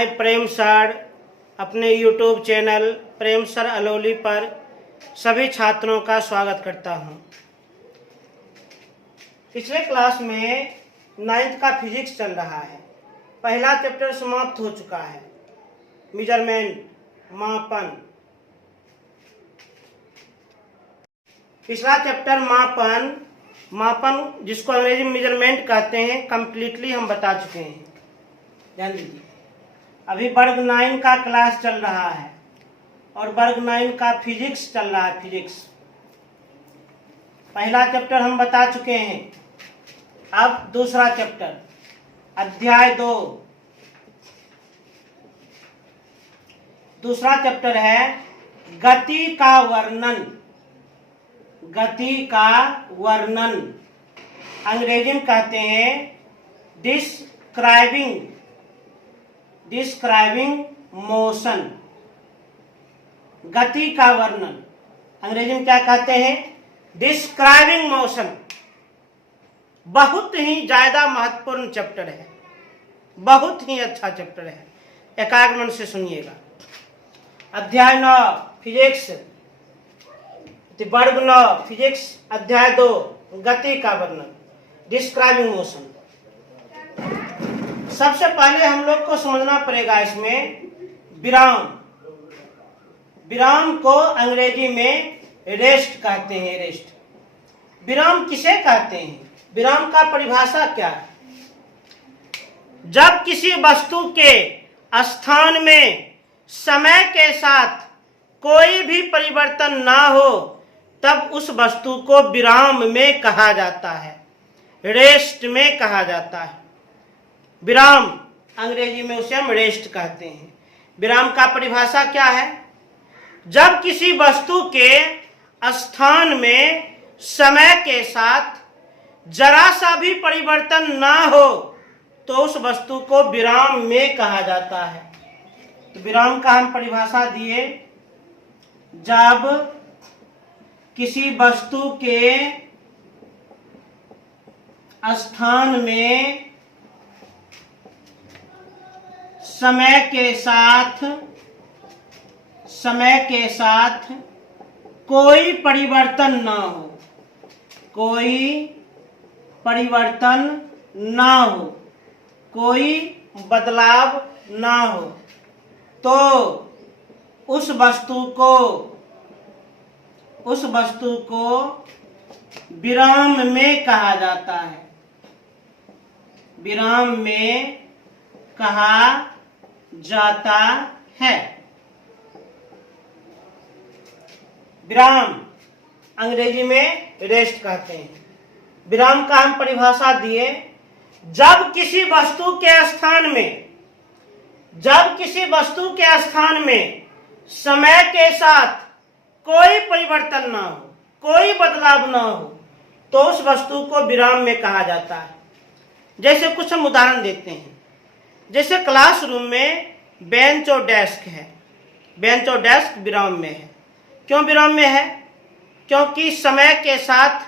मैं प्रेम सर अपने YouTube channel प्रेम sir Alauli पर सभी छात्रों का स्वागत करता हूं। पिछले क्लास में 9th का फिजिक्स चल रहा है। पहला चैप्टर समाप्त हो चुका है, मेजरमेंट, मापन। पिछला चैप्टर मापन जिसको अंग्रेजी में मेजरमेंट कहते हैं, कंप्लीटली हम बता चुके हैं। ध्यान दीजिए, अभी वर्ग 9 का क्लास चल रहा है और वर्ग 9 का फिजिक्स चल रहा है। फिजिक्स पहला चैप्टर हम बता चुके हैं। अब दूसरा चैप्टर, अध्याय 2। दूसरा चैप्टर है गति का वर्णन। गति का वर्णन अंग्रेजी में कहते हैं डिस्क्राइबिंग मोशन। गति का वर्णन अंग्रेजी में क्या कहते हैं? Describing motion. बहुत ही ज्यादा महत्वपूर्ण चैप्टर है, बहुत ही अच्छा चैप्टर है। एकाग्र मन से सुनिएगा। अध्याय 9 फिजिक्स, वर्ग 9 फिजिक्स, अध्याय 2 गति का वर्णन, डिस्क्राइबिंग मोशन। सबसे पहले हम लोग को समझना पड़ेगा इसमें विराम। विराम को अंग्रेजी में रेस्ट कहते हैं। रेस्ट, विराम किसे कहते हैं? विराम का परिभाषा क्या है? जब किसी वस्तु के स्थान में समय के साथ कोई भी परिवर्तन ना हो तब उस वस्तु को विराम में कहा जाता है, रेस्ट में कहा जाता है। विराम अंग्रेजी में उसे हम रेस्ट कहते हैं। विराम का परिभाषा क्या है? जब किसी वस्तु के स्थान में समय के साथ जरा सा भी परिवर्तन ना हो तो उस वस्तु को विराम में कहा जाता है। तो विराम का हम परिभाषा दिए, जब किसी वस्तु के स्थान में समय के साथ कोई परिवर्तन ना हो, कोई परिवर्तन ना हो, कोई बदलाव ना हो तो उस वस्तु को विराम में कहा जाता है। विराम में कहा जाता है। विराम अंग्रेजी में रेस्ट कहते हैं। विराम का हम परिभाषा दिए, जब किसी वस्तु के स्थान में समय के साथ कोई परिवर्तन ना हो, कोई बदलाव ना हो तो उस वस्तु को विराम में कहा जाता है। जैसे कुछ हम उदाहरण देखते हैं। जैसे क्लासरूम में बेंच और डेस्क है। बेंच और डेस्क विराम में है। क्यों विराम में है? क्योंकि समय के साथ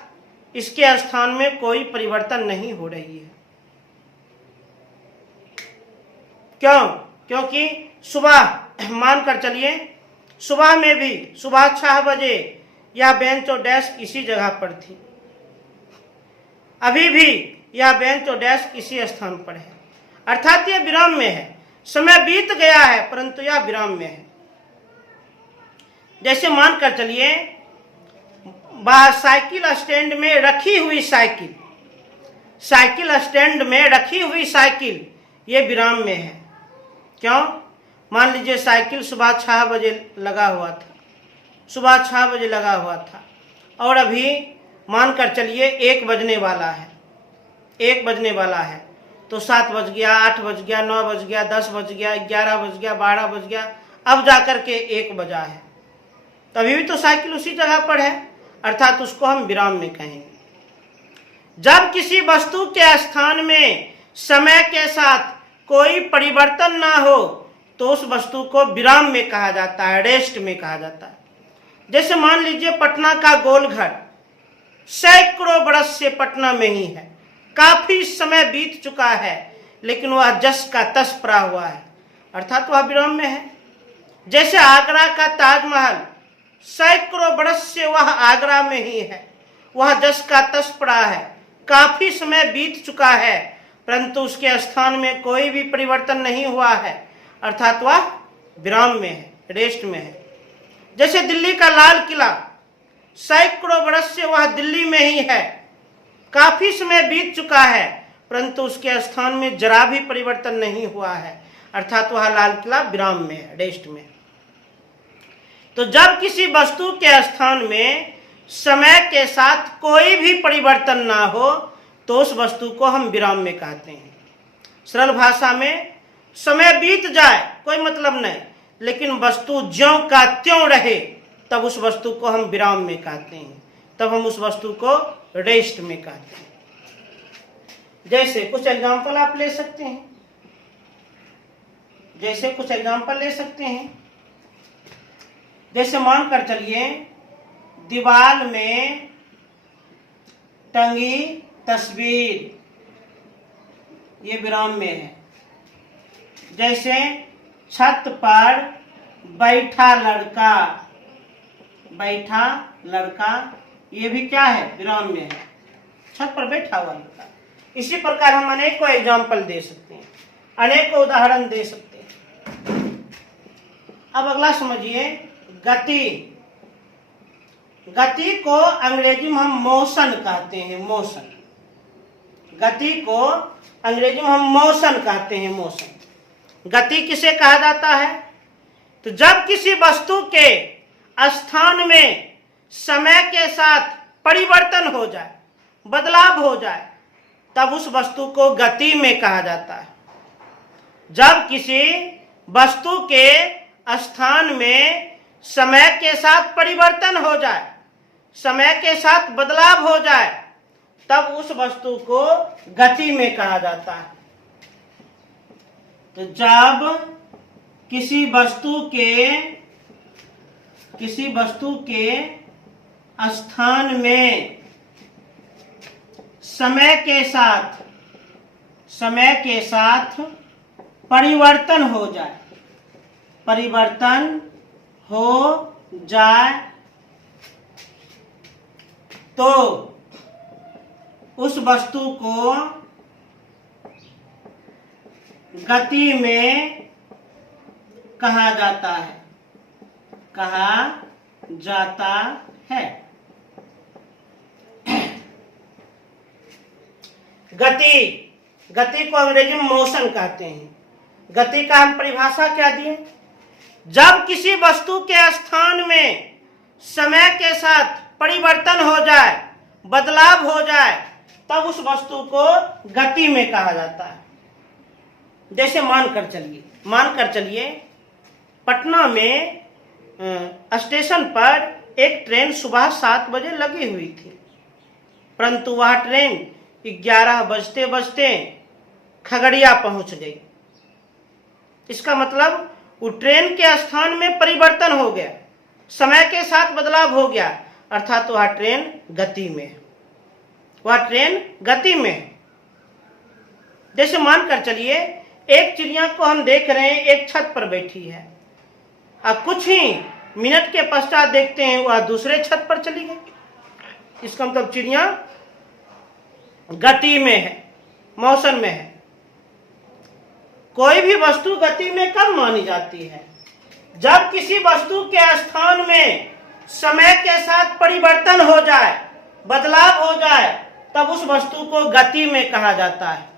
इसके स्थान में कोई परिवर्तन नहीं हो रही है। क्यों? क्योंकि सुबह मानकर चलिए, सुबह में भी सुबह 6 बजे यह बेंच और डेस्क इसी जगह पर थी। अभी भी यह बेंच और डेस्क इसी स्थान पर है, अर्थात यह विराम में है। समय बीत गया है परंतु यह विराम में है। जैसे मानकर चलिए, बाहर साइकिल स्टैंड में रखी हुई साइकिल ये विराम में है। क्यों? मान लीजिए साइकिल सुबह 6 बजे लगा हुआ था और अभी मानकर चलिए 1 बजने वाला है तो 7 बज गया, 8 बज गया, 9 बज गया, 10 बज गया, 11 बज गया, 12 बज गया, अब जाकर के 1 बजा है। तभी भी तो साइकिल उसी जगह पर है, अर्थात उसको हम विराम में कहेंगे। जब किसी वस्तु के स्थान में समय के साथ कोई परिवर्तन ना हो तो उस वस्तु को विराम में कहा जाता है, रेस्ट में कहा जाता है। जैसे मान लीजिए पटना का गोलघर सैकड़ों बरस से पटना में ही है, काफी समय बीत चुका है लेकिन वह जस का तस पड़ा हुआ है। अर्थात वह विराम में है। जैसे आगरा का ताजमहल सैकड़ों बरस से वह आगरा में ही है, वह जस का तस पड़ा है, काफी समय बीत चुका है, परंतु उसके स्थान में कोई भी परिवर्तन नहीं हुआ है, अर्थात वह विराम में है, रेस्ट में है। जैसे दिल्ली का लाल किला सैकड़ों बरस से वह दिल्ली में ही है, काफी समय बीत चुका है, परंतु उसके स्थान में जरा भी परिवर्तन नहीं हुआ है, अर्थात वह लाल किला विराम में है, रेस्ट में। तो जब किसी वस्तु के स्थान में समय के साथ कोई भी परिवर्तन ना हो तो उस वस्तु को हम विराम में कहते हैं। सरल भाषा में समय बीत जाए कोई मतलब नहीं, लेकिन वस्तु ज्यों का त्यों रहे तब उस वस्तु को हम विराम में कहते हैं, तब हम उस वस्तु को रेस्ट में कहते हैं। जैसे कुछ एग्जाम्पल आप ले सकते हैं, जैसे मानकर चलिए दीवार में टंगी तस्वीर, ये विराम में है। जैसे छत पर बैठा लड़का, ये भी क्या है, विराम में है, छत पर बैठा हुआ लड़का। इसी प्रकार हम अनेकों एग्जाम्पल दे सकते हैं, अनेकों उदाहरण दे सकते हैं। अब अगला समझिए गति को अंग्रेजी में हम मोशन कहते हैं, मोशन। गति को अंग्रेजी में हम मोशन कहते हैं, मोशन। गति किसे कहा जाता है? तो जब किसी वस्तु के स्थान में समय के साथ परिवर्तन हो जाए, बदलाव हो जाए, तब उस वस्तु को गति में कहा जाता है। जब किसी वस्तु के स्थान में समय के साथ परिवर्तन हो जाए, समय के साथ बदलाव हो जाए, तब उस वस्तु को गति में कहा जाता है। तो जब किसी वस्तु के स्थान में समय के साथ परिवर्तन हो जाए तो उस वस्तु को गति में कहा जाता है। गति को अंग्रेजी में मोशन कहते हैं। गति का हम परिभाषा क्या दिए? जब किसी वस्तु के स्थान में समय के साथ परिवर्तन हो जाए, बदलाव हो जाए, तब उस वस्तु को गति में कहा जाता है। जैसे मानकर चलिए पटना में स्टेशन पर एक ट्रेन सुबह 7 बजे लगी हुई थी, परंतु वह ट्रेन 11 बजते खगड़िया पहुंच गई। इसका मतलब वो ट्रेन के स्थान में परिवर्तन हो गया, समय के साथ बदलाव हो गया, अर्थात वह ट्रेन गति में है। जैसे मानकर चलिए एक चिड़िया को हम देख रहे हैं, एक छत पर बैठी है, अब कुछ ही मिनट के पश्चात देखते हैं वह दूसरे छत पर चली गई। इसका मतलब चिड़िया गति में है, मोशन में है। कोई भी वस्तु गति में कब मानी जाती है? जब किसी वस्तु के स्थान में समय के साथ परिवर्तन हो जाए, बदलाव हो जाए, तब उस वस्तु को गति में कहा जाता है।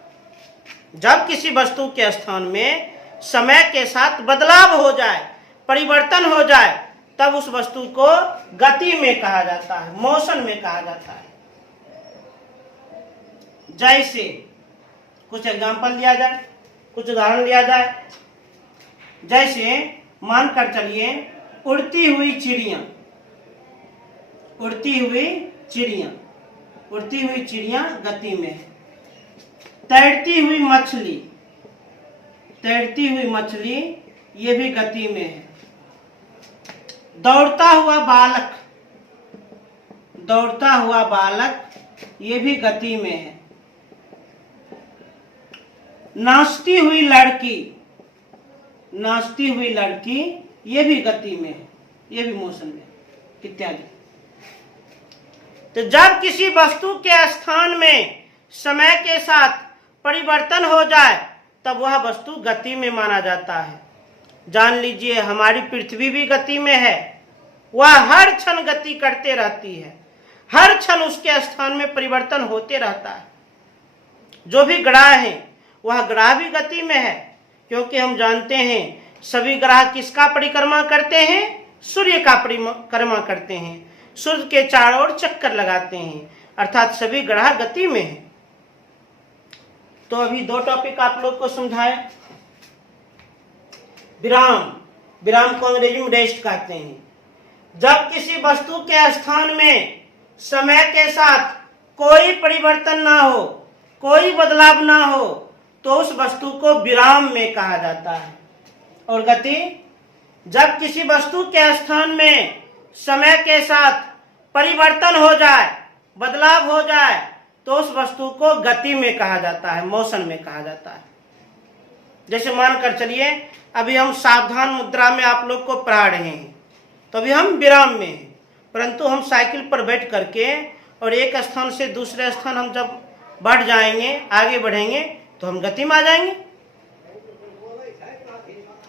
जब किसी वस्तु के स्थान में समय के साथ बदलाव हो जाए, परिवर्तन हो जाए, तब उस वस्तु को गति में कहा जाता है, मोशन में कहा जाता है। जैसे कुछ एग्जाम्पल लिया जाए, कुछ उदाहरण लिया जाए। जैसे मानकर चलिए उड़ती हुई चिड़िया गति में है। तैरती हुई मछली ये भी गति में है। दौड़ता हुआ बालक ये भी गति में है। नाचती हुई नाचती हुई लड़की, ये भी गति में है, ये भी मोशन में, इत्यादि। तो जब किसी वस्तु के स्थान में समय के साथ परिवर्तन हो जाए तब वह वस्तु गति में माना जाता है। जान लीजिए हमारी पृथ्वी भी गति में है, वह हर क्षण गति करते रहती है, हर क्षण उसके स्थान में परिवर्तन होते रहता है। जो भी ग्रह है वह ग्रह भी गति में है, क्योंकि हम जानते हैं सभी ग्रह किसका परिक्रमा करते हैं? सूर्य का परिक्रमा करते हैं, सूर्य के चारों ओर चक्कर लगाते हैं, अर्थात सभी ग्रह गति में है। तो अभी दो टॉपिक आप लोग को समझाए। विराम, विराम को अंग्रेजी में रेस्ट कहते हैं। जब किसी वस्तु के स्थान में समय के साथ कोई परिवर्तन ना हो, कोई बदलाव ना हो, तो उस वस्तु को विराम में कहा जाता है। और गति, जब किसी वस्तु के स्थान में समय के साथ परिवर्तन हो जाए, बदलाव हो जाए, तो उस वस्तु को गति में कहा जाता है, मोशन में कहा जाता है। जैसे मानकर चलिए अभी हम सावधान मुद्रा में आप लोग को पढ़ा रहे हैं, तो अभी हम विराम में हैं, परंतु हम साइकिल पर बैठ करके और एक स्थान से दूसरे स्थान हम जब बढ़ जाएंगे, आगे बढ़ेंगे, तो हम गति में आ जाएंगे,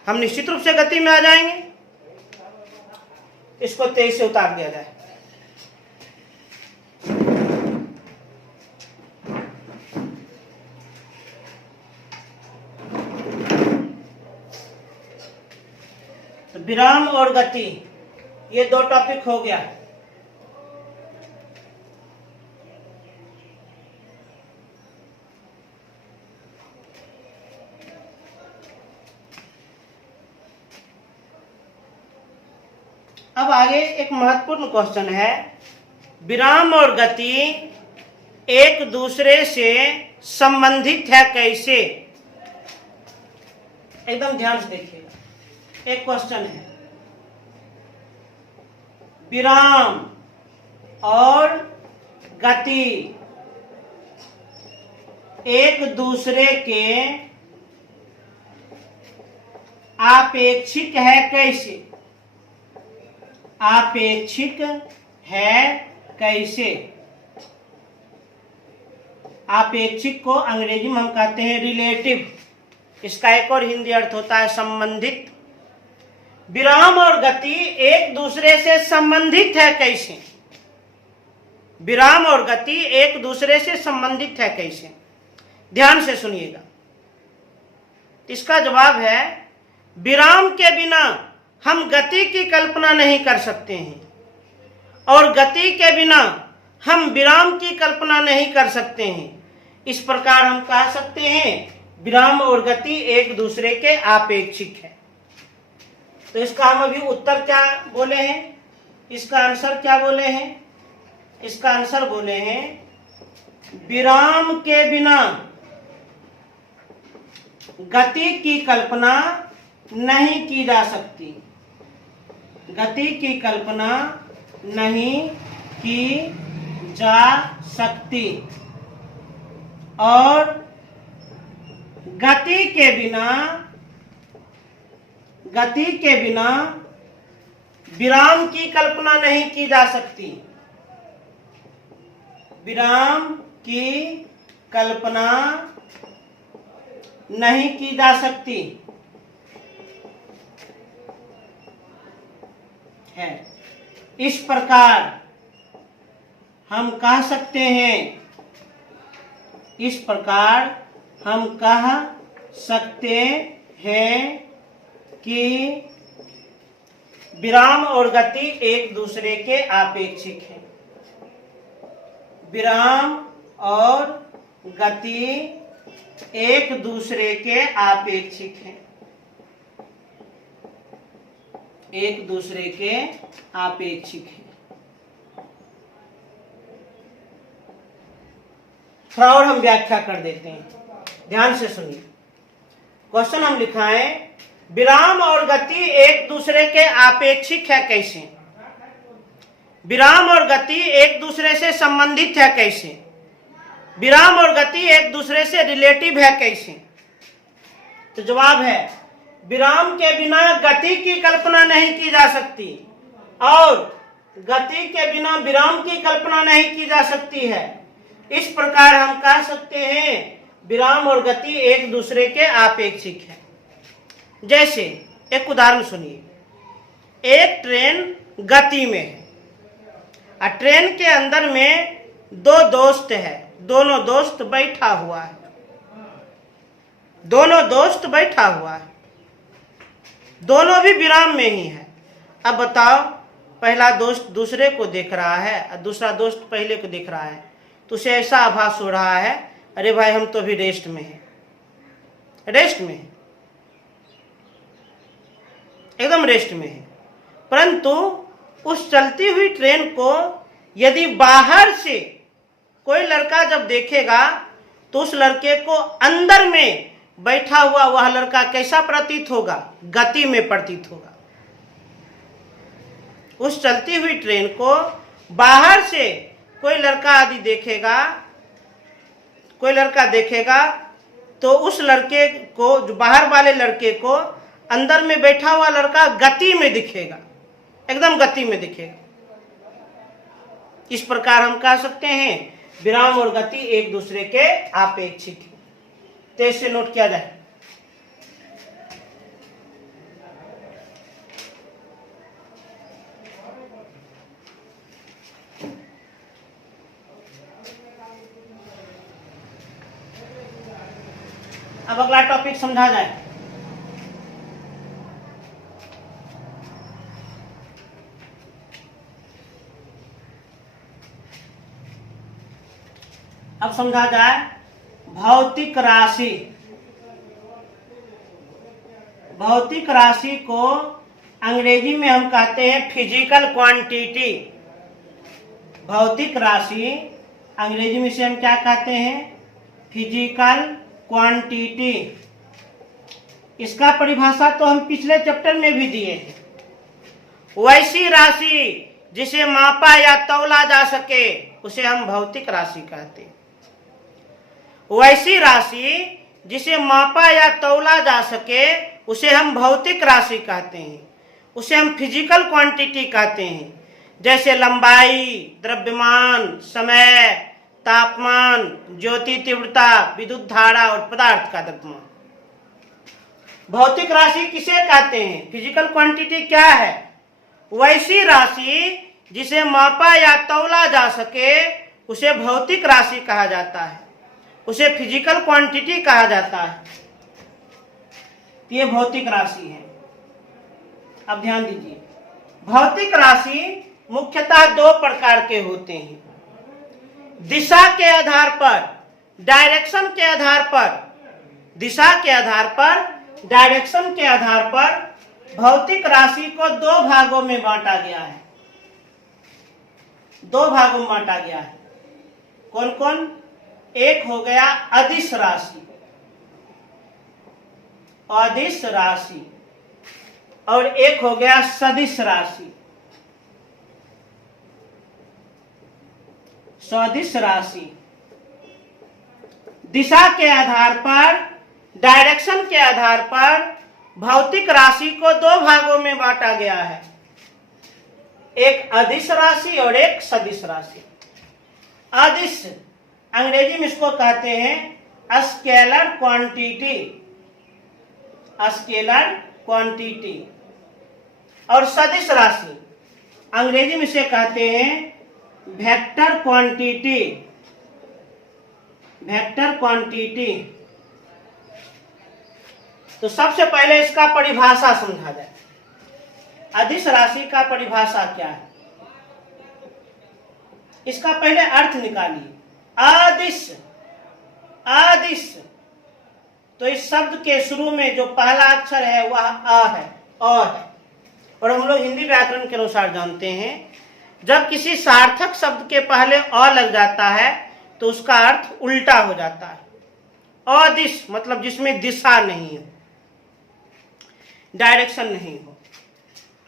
हम निश्चित रूप से गति में आ जाएंगे। इसको तेज से उतार दिया जाए। तो विराम और गति, ये दो टॉपिक हो गया। अब आगे एक महत्वपूर्ण क्वेश्चन है, विराम और गति एक दूसरे से संबंधित है कैसे? एकदम ध्यान से देखिएगा, एक क्वेश्चन है, विराम और गति एक दूसरे के आपेक्षिक है कैसे? आपेक्षिक है कैसे? आपेक्षिक को अंग्रेजी में हम कहते हैं रिलेटिव, इसका एक और हिंदी अर्थ होता है संबंधित। विराम और गति एक दूसरे से संबंधित है कैसे? विराम और गति एक दूसरे से संबंधित है कैसे? ध्यान से सुनिएगा। इसका जवाब है, विराम के बिना हम गति की कल्पना नहीं कर सकते हैं, और गति के बिना हम विराम की कल्पना नहीं कर सकते हैं। इस प्रकार हम कह सकते हैं विराम और गति एक दूसरे के आपेक्षिक है। तो इसका हम अभी उत्तर क्या बोले हैं? इसका आंसर क्या बोले हैं? इसका आंसर बोले हैं, विराम के बिना गति की कल्पना नहीं की जा सकती। गति की कल्पना नहीं की जा सकती, और गति के बिना विराम की कल्पना नहीं की जा सकती। विराम की कल्पना नहीं की जा सकती है। इस प्रकार हम कह सकते हैं, इस प्रकार हम कह सकते हैं कि विराम और गति एक दूसरे के आपेक्षिक हैं। विराम और गति एक दूसरे के आपेक्षिक हैं, एक दूसरे के आपेक्षिक हैं। थोड़ा और हम व्याख्या कर देते हैं, ध्यान से सुनिए। क्वेश्चन हम लिखा है, विराम और गति एक दूसरे के आपेक्षिक है कैसे? विराम और गति एक दूसरे से संबंधित है कैसे? विराम और गति एक दूसरे से रिलेटिव है कैसे? तो जवाब है, विराम के बिना गति की कल्पना नहीं की जा सकती और गति के बिना विराम की कल्पना नहीं की जा सकती है। इस प्रकार हम कह सकते हैं विराम और गति एक दूसरे के आपेक्षिक है। जैसे एक उदाहरण सुनिए, एक ट्रेन गति में है और ट्रेन के अंदर में दो दोस्त है, दोनों दोस्त बैठा हुआ है, दोनों दोस्त बैठा हुआ है, दोनों भी विराम में ही है। अब बताओ, पहला दोस्त दूसरे को देख रहा है और दूसरा दोस्त पहले को देख रहा है, तो उसे ऐसा आभास हो रहा है, अरे भाई हम तो भी रेस्ट में हैं, रेस्ट में है, एकदम रेस्ट में है। परंतु उस चलती हुई ट्रेन को यदि बाहर से कोई लड़का जब देखेगा तो उस लड़के को अंदर में बैठा हुआ वह लड़का कैसा प्रतीत होगा? गति में प्रतीत होगा। उस चलती हुई ट्रेन को बाहर से कोई लड़का आदि देखेगा, कोई लड़का देखेगा तो उस लड़के को, जो बाहर वाले लड़के को, अंदर में बैठा हुआ लड़का गति में दिखेगा, एकदम गति में दिखेगा। इस प्रकार हम कह सकते हैं विराम और गति एक दूसरे के आपेक्षिक है। तो इसे नोट किया जाए। अब अगला टॉपिक समझा जाए। अब समझा जाए भौतिक राशि। भौतिक राशि को अंग्रेजी में हम कहते हैं फिजिकल क्वांटिटी। भौतिक राशि अंग्रेजी में से हम क्या कहते हैं? Physical quantity. इसका परिभाषा तो हम पिछले चैप्टर में भी दिए हैं। वैसी राशि जिसे मापा या तौला जा सके उसे हम भौतिक राशि कहते हैं। वैसी राशि जिसे मापा या तौला जा सके उसे हम भौतिक राशि कहते हैं, उसे हम फिजिकल क्वांटिटी कहते हैं। जैसे लंबाई, द्रव्यमान, समय, तापमान, ज्योति तीव्रता, विद्युत धारा और पदार्थ का द्रव्यमान। भौतिक राशि किसे कहते हैं? फिजिकल क्वांटिटी क्या है? वैसी राशि जिसे मापा या तौला जा सके उसे भौतिक राशि कहा जाता है, उसे फिजिकल क्वांटिटी कहा जाता है। ये भौतिक राशि है। अब ध्यान दीजिए, भौतिक राशि मुख्यतः दो प्रकार के होते हैं। दिशा के आधार पर, डायरेक्शन के आधार पर, दिशा के आधार पर, डायरेक्शन के आधार पर भौतिक राशि को दो भागों में बांटा गया है। दो भागों में बांटा गया है। कौन कौन? एक हो गया अदिश राशि, अदिश राशि, और एक हो गया सदिश राशि, सदिश राशि। दिशा के आधार पर, डायरेक्शन के आधार पर भौतिक राशि को दो भागों में बांटा गया है, एक अदिश राशि और एक सदिश राशि। अदिश अंग्रेजी में इसको कहते हैं स्केलर क्वांटिटी, स्केलर क्वांटिटी। और सदिश राशि अंग्रेजी में से कहते हैं वेक्टर क्वांटिटी, वेक्टर क्वांटिटी। तो सबसे पहले इसका परिभाषा समझा जाए। अदिश राशि का परिभाषा क्या है? इसका पहले अर्थ निकालिए। अदिश, अदिश, तो इस शब्द के शुरू में जो पहला अक्षर है वह अ है, अ है। और हम लोग हिंदी व्याकरण के अनुसार जानते हैं जब किसी सार्थक शब्द के पहले अ लग जाता है तो उसका अर्थ उल्टा हो जाता है। अदिश मतलब जिसमें दिशा नहीं हो, डायरेक्शन नहीं हो।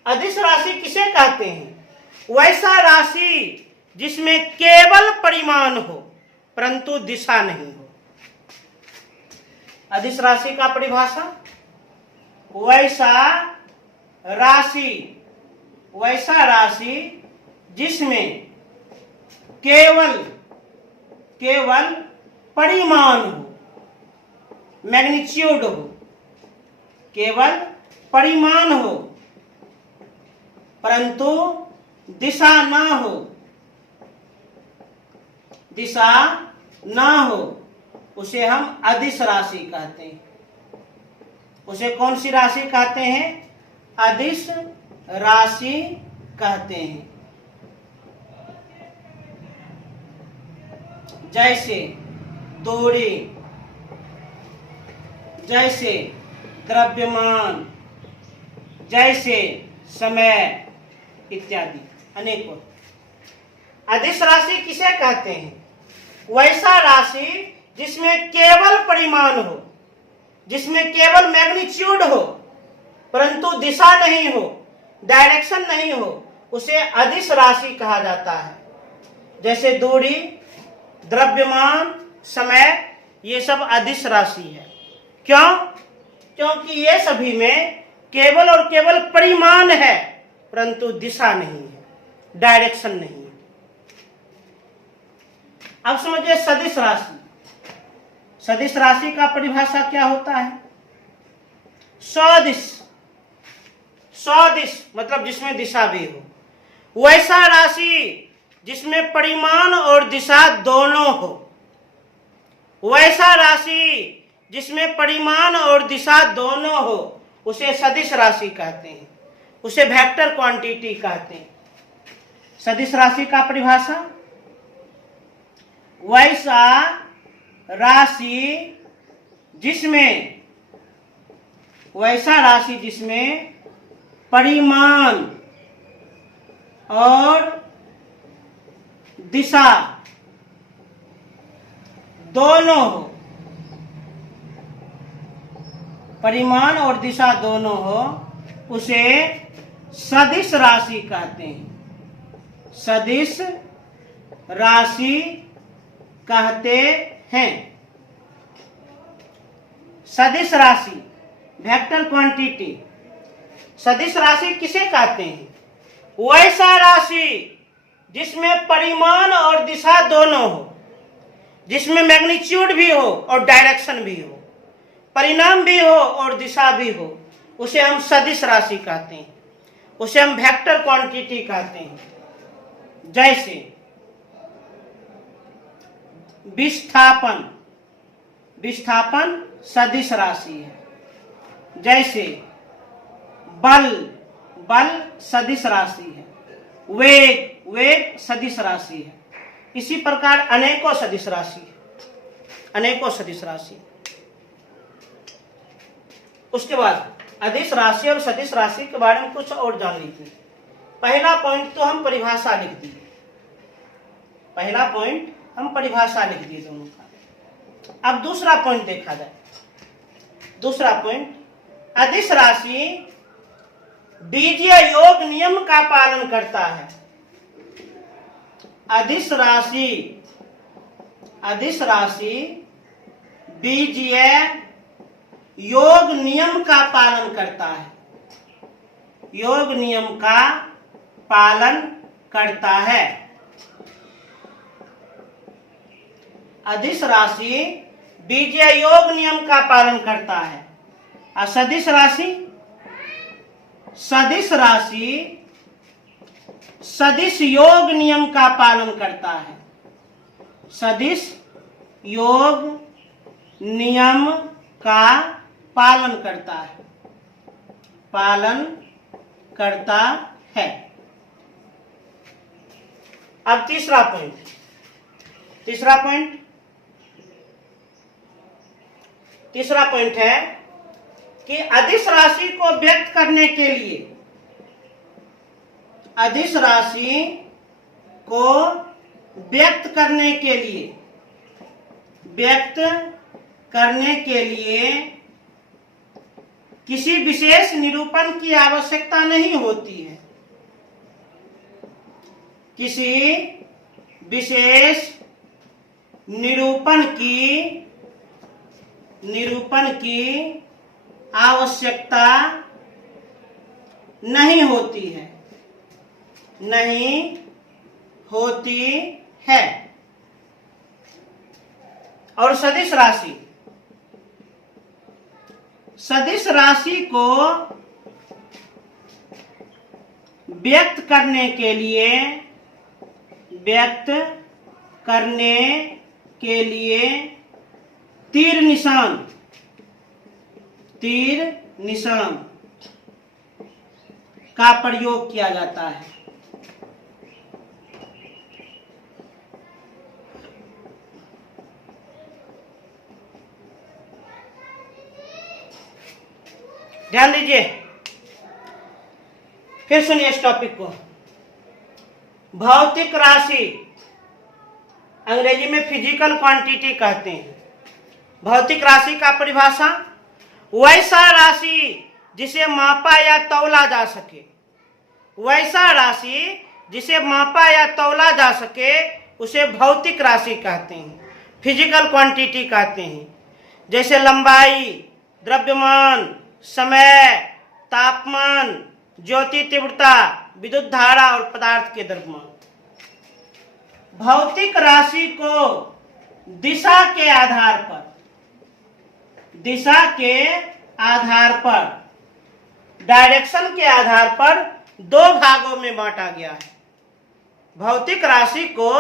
अदिश राशि किसे कहते हैं? वैसा राशि जिसमें केवल परिमाण हो परंतु दिशा नहीं हो। अदिश राशि का परिभाषा, वैसा राशि, वैसा राशि जिसमें केवल केवल परिमाण हो, मैग्नीट्यूड हो, केवल परिमाण हो, परंतु दिशा ना हो, दिशा ना हो, उसे हम अदिश राशि कहते हैं। उसे कौन सी राशि कहते हैं? अदिश राशि कहते हैं। जैसे दूरी, जैसे द्रव्यमान, जैसे समय इत्यादि अनेकों। अदिश राशि किसे कहते हैं? वैसा राशि जिसमें केवल परिमाण हो, जिसमें केवल मैग्नीट्यूड हो, परंतु दिशा नहीं हो, डायरेक्शन नहीं हो, उसे अदिश राशि कहा जाता है। जैसे दूरी, द्रव्यमान, समय, ये सब अदिश राशि है। क्यों? क्योंकि ये सभी में केवल और केवल परिमाण है, परंतु दिशा नहीं है, डायरेक्शन नहीं है। अब समझिए सदिश राशि। सदिश राशि का परिभाषा क्या होता है? सदिश, सदिश मतलब जिसमें दिशा भी हो। वैसा राशि जिसमें परिमाण और दिशा दोनों हो, वैसा राशि जिसमें परिमाण और दिशा दोनों हो, उसे सदिश राशि कहते हैं, उसे वेक्टर क्वांटिटी कहते हैं। सदिश राशि का परिभाषा, वैसा राशि जिसमें, वैसा राशि जिसमें परिमाण और दिशा दोनों हो, परिमाण और दिशा दोनों हो, उसे सदिश राशि कहते हैं। सदिश राशि कहते हैं। सदिश राशि, वेक्टर क्वांटिटी, सदिश राशि किसे कहते हैं? वैसा राशि जिसमें परिमाण और दिशा दोनों हो, जिसमें मैग्नीट्यूड भी हो और डायरेक्शन भी हो, परिणाम भी हो और दिशा भी हो, उसे हम सदिश राशि कहते हैं, उसे हम वेक्टर क्वांटिटी कहते हैं। जैसे विस्थापन, विस्थापन सदिश राशि है। जैसे बल, बल सदिश राशि है। वेग, वेग सदिश राशि है। इसी प्रकार अनेकों सदिश राशि है, अनेकों सदिश राशि। उसके बाद अदिश राशि और सदिश राशि के बारे में कुछ और जान लीजिए। पहला पॉइंट तो हम परिभाषा लिख दिए, पहला पॉइंट हम परिभाषा लिख दिए दोनों का। अब दूसरा पॉइंट देखा जाए। दूसरा पॉइंट, अदिश राशि बीजीय योग नियम का पालन करता है। अदिश राशि, अदिश राशि बीजीय योग नियम का पालन करता है, योग नियम का पालन करता है। अदिश राशि बीजीय योग नियम का पालन करता है। और सदिश राशि, सदिश राशि सदिश योग नियम का पालन करता है। सदिश योग नियम का पालन करता है, पालन करता है। अब तीसरा पॉइंट, तीसरा पॉइंट, तीसरा पॉइंट है कि अदिश राशि को व्यक्त करने के लिए, अदिश राशि को व्यक्त करने के लिए, व्यक्त करने के लिए किसी विशेष निरूपण की आवश्यकता नहीं होती है। किसी विशेष निरूपण की आवश्यकता नहीं होती है, नहीं होती है। और सदिश राशि, सदिश राशि को व्यक्त करने के लिए, व्यक्त करने के लिए तीर निशान, तीर निशान का प्रयोग किया जाता है। ध्यान दीजिए, फिर सुनिए इस टॉपिक को। भौतिक राशि अंग्रेजी में फिजिकल क्वांटिटी कहते हैं। भौतिक राशि का परिभाषा, वैसा राशि जिसे मापा या तौला जा सके, वैसा राशि जिसे मापा या तौला जा सके उसे भौतिक राशि कहते हैं, फिजिकल क्वांटिटी कहते हैं। जैसे लंबाई, द्रव्यमान, समय, तापमान, ज्योति तीव्रता, विद्युत धारा और पदार्थ के द्रव्यमान। भौतिक राशि को दिशा के आधार पर, दिशा के आधार पर, डायरेक्शन के आधार पर दो भागों में बांटा गया है। भौतिक राशि को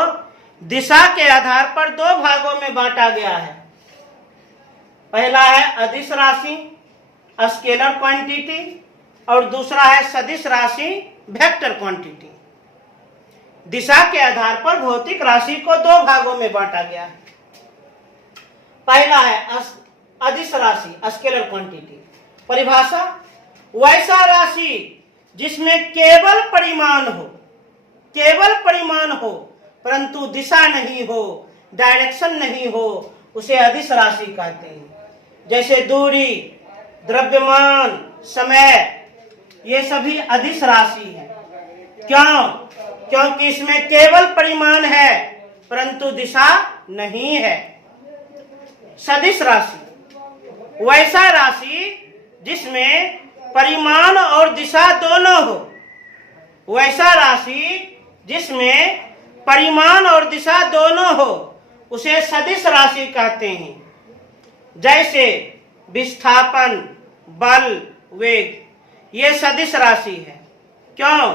दिशा के आधार पर दो भागों में बांटा गया है। पहला है अदिश राशि, स्केलर क्वांटिटी, और दूसरा है सदिश राशि, वेक्टर क्वांटिटी। दिशा के आधार पर भौतिक राशि को दो भागों में बांटा गया है। पहला है अदिश राशि, स्केलर क्वांटिटी। परिभाषा, वैसा राशि जिसमें केवल परिमाण हो, केवल परिमाण हो परंतु दिशा नहीं हो, डायरेक्शन नहीं हो, उसे अदिश राशि कहते हैं। जैसे दूरी, द्रव्यमान, समय, ये सभी अदिश राशि है। क्यों? क्योंकि इसमें केवल परिमाण है परंतु दिशा नहीं है। सदिश राशि, वैसा राशि जिसमें परिमाण और दिशा दोनों हो, वैसा राशि जिसमें परिमाण और दिशा दोनों हो उसे सदिश राशि कहते हैं। जैसे विस्थापन, बल, वेग, ये सदिश राशि है। क्यों?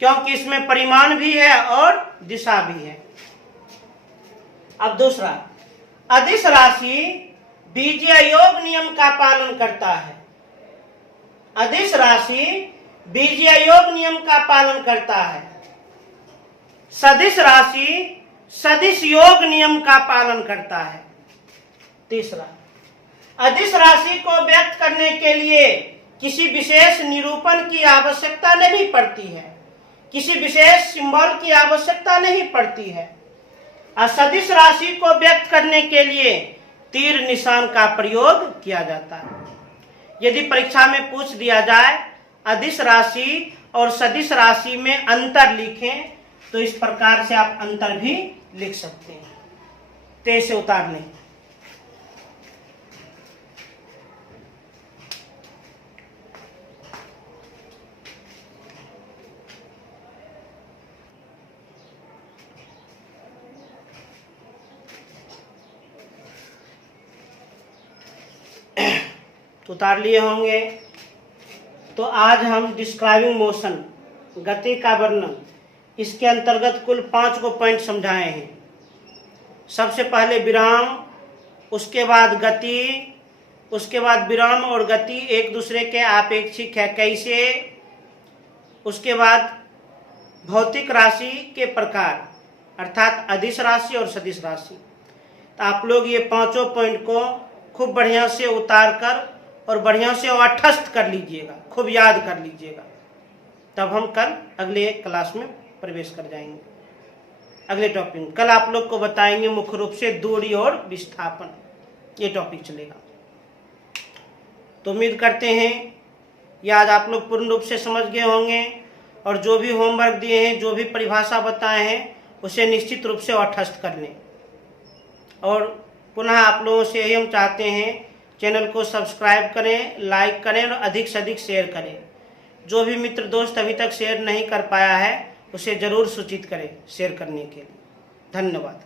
क्योंकि इसमें परिमाण भी है और दिशा भी है। अब दूसरा, अदिश राशि बीजीय योग नियम का पालन करता है। अदिश राशि बीजीय योग नियम का पालन करता है। सदिश राशि सदिश योग नियम का पालन करता है। तीसरा, अदिश राशि को व्यक्त करने के लिए किसी विशेष निरूपण की आवश्यकता नहीं पड़ती है, किसी विशेष सिंबल की आवश्यकता नहीं पड़ती है। सदिश राशि को व्यक्त करने के लिए तीर निशान का प्रयोग किया जाता है। यदि परीक्षा में पूछ दिया जाए अदिश राशि और सदिश राशि में अंतर लिखें तो इस प्रकार से आप अंतर भी लिख सकते हैं। तेज से उतार लें। तो उतार लिए होंगे। तो आज हम डिस्क्राइबिंग मोशन, गति का वर्णन, इसके अंतर्गत कुल 5 को पॉइंट समझाए हैं। सबसे पहले विराम, उसके बाद गति, उसके बाद विराम और गति एक दूसरे के आपेक्षिक है कैसे, उसके बाद भौतिक राशि के प्रकार अर्थात अदिश राशि और सदिश राशि। तो आप लोग ये 5 पॉइंट को खूब बढ़िया से उतार कर और बढ़िया से तटस्थ कर लीजिएगा, खूब याद कर लीजिएगा। तब हम कल अगले क्लास में प्रवेश कर जाएंगे। अगले टॉपिक कल आप लोग को बताएंगे मुख्य रूप से दूरी और विस्थापन, ये टॉपिक चलेगा। तो उम्मीद करते हैं ये आज आप लोग पूर्ण रूप से समझ गए होंगे और जो भी होमवर्क दिए हैं, जो भी परिभाषा बताए हैं उसे निश्चित रूप से तटस्थ कर लें। और पुनः आप लोगों से यही हम चाहते हैं चैनल को सब्सक्राइब करें, लाइक करें और अधिक से अधिक शेयर करें। जो भी मित्र दोस्त अभी तक शेयर नहीं कर पाया है उसे ज़रूर सूचित करें शेयर करने के लिए। धन्यवाद।